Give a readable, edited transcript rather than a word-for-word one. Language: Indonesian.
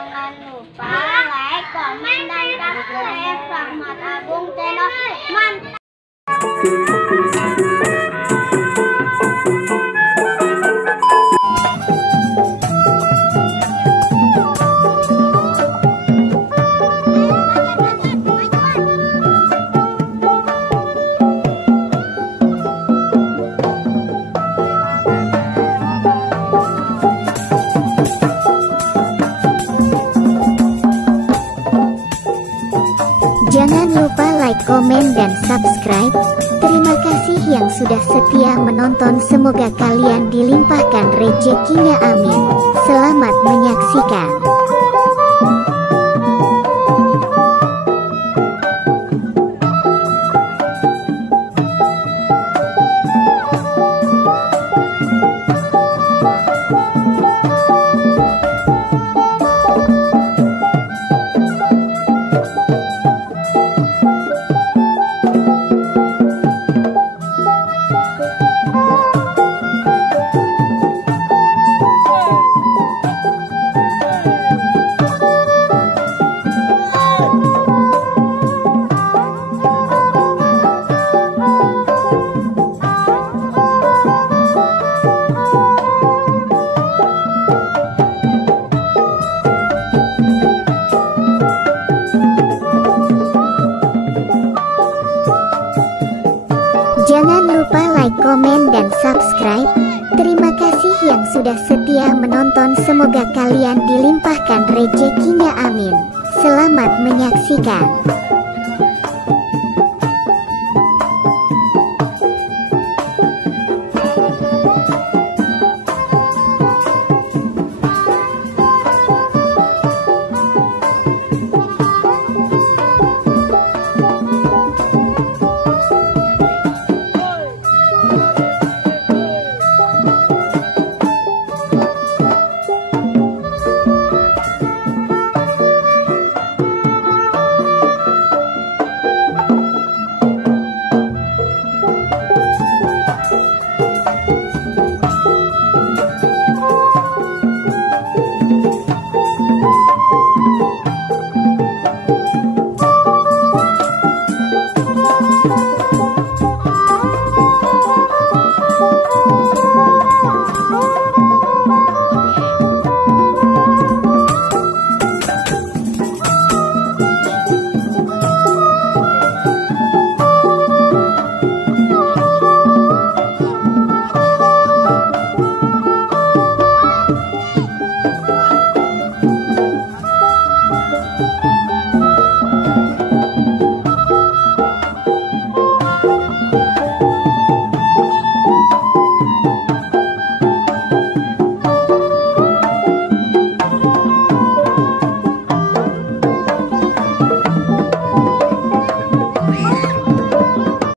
Jangan lupa like, komen, dan subscribe Rahmat Agung Channel. Mantap. Jangan lupa like, komen, dan subscribe. Terima kasih yang sudah setia menonton. Semoga kalian dilimpahkan rezekinya, amin. Selamat menyaksikan. Jangan lupa like, komen, dan subscribe. Terima kasih yang sudah setia menonton. Semoga kalian dilimpahkan rezekinya, amin. Selamat menyaksikan.